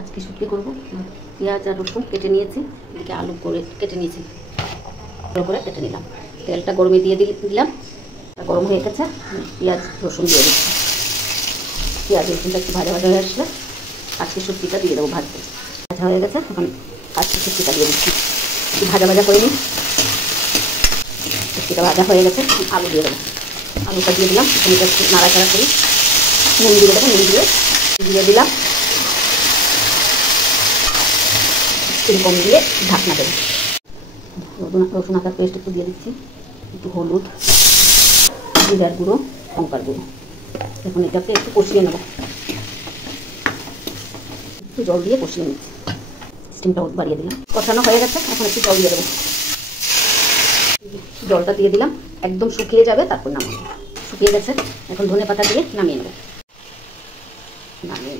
আজকে শুটকি করবো। পেঁয়াজ আর রসুন কেটে নিয়েছি, এদিকে আলু করে কেটে নিয়েছি, ভালো করে কেটে নিলাম। তেলটা গরমে দিয়ে দিলাম, গরম হয়ে গেছে। পেঁয়াজ রসুন দিয়ে দিচ্ছি। পেঁয়াজ রসুনটা একটু ভাজা ভাজা হয়ে আসলে আজকে শুটকিটা দিয়ে দেবো ভাজতে। ভাজা হয়ে গেছে, এখন আজকে শুটকিটা দিয়ে দিচ্ছি। একটু ভাজা ভাজা করে নিই। শুটকিটা ভাজা হয়ে গেছে, আলু দিয়ে দেবো। আলুটা দিয়ে দিলাম, এটা একটু নাড়াচাড়া করি। নুন দিয়ে দেবো, নুন দিয়ে দিলাম। এরকম দিয়ে ঢাকনা দেবো। রসুন আদার পেস্ট একটু দিয়ে দিচ্ছি, একটু হলুদ, জিরার গুঁড়ো, লঙ্কার গুঁড়ো। এখন এটাকে একটু কষিয়ে নেব, একটু জল দিয়ে কষিয়ে নিচ্ছি। স্টিমটা বাড়িয়ে দিলাম, কষানো হয়ে গেছে। এখন একটু জল দিয়ে দেবো, জলটা দিয়ে দিলাম, একদম শুকিয়ে যাবে, তারপর নামাবো। শুকিয়ে গেছে, এখন ধনে পাতা দিয়ে নামিয়ে নেব। নামিয়ে